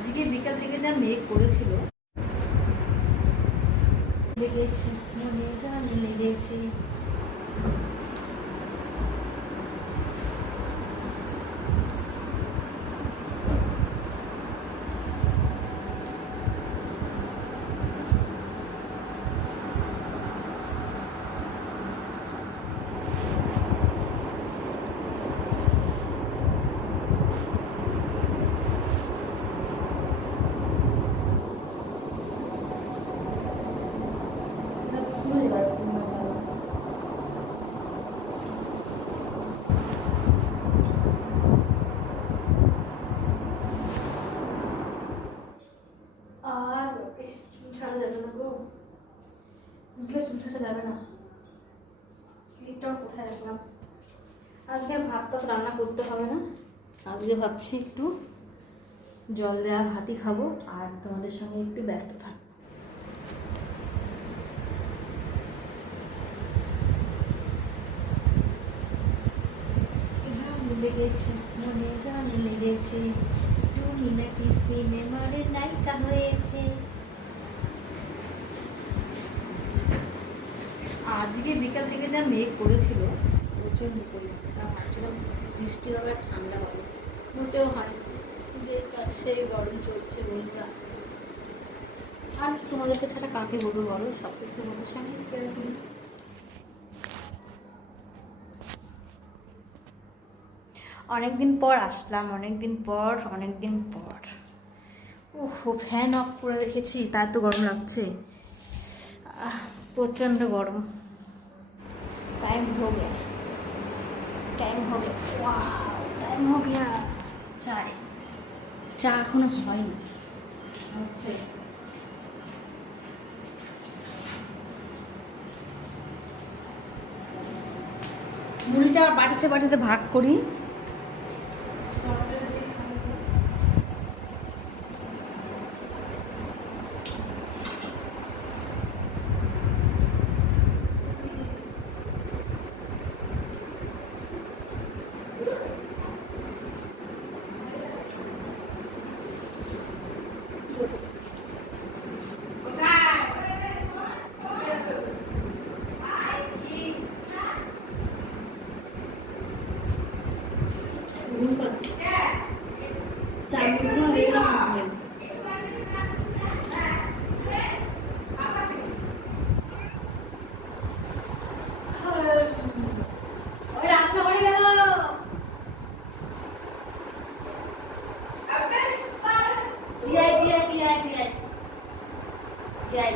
আজকে বিকাল থেকে যা মেঘ করেছিল লেগেছে মনে গান লেগেছে আর চুল ছাড়া যাবে না গো। বুঝলে চুল ছাড়া যাবে না। ক্লিপটা কোথায় রাখলাম? আজকে ভাত তো রান্না করতে হবে না। আজকে ভাবছি একটু জল দেওয়া ভাতই খাব আর তোমাদের সঙ্গে একটু ব্যস্ত থাকব লেগেছে মনে গান লেগেছে তুমি নাকি সিনেমার নায়িকা হয়েছে। আজকে বিকাল থেকে যা মেঘ করেছিল প্রচণ্ড পরিমাণে। তা ভাবছিলাম বৃষ্টি হবে ঠান্ডা হবে। মোটেও হয় যে সেই গরম চলছে বন্ধুরা আর তোমাদেরকে ছাড়া কাকে বলব বলো? সব কিছু তোমাদের সঙ্গে শেয়ার করি অনেকদিন পর আসলাম, অনেকদিন পর অনেকদিন পর। ওহ ফ্যান অফ করে রেখেছি তার তো গরম লাগছে। প্রচণ্ড গরম। টাইম হো গয়া টাইম হো গয়া টাইম হো গয়া চায় চা এখনও হয়নি হচ্ছে মুড়িটা বাটিতে বাটিতে ভাগ করি। চার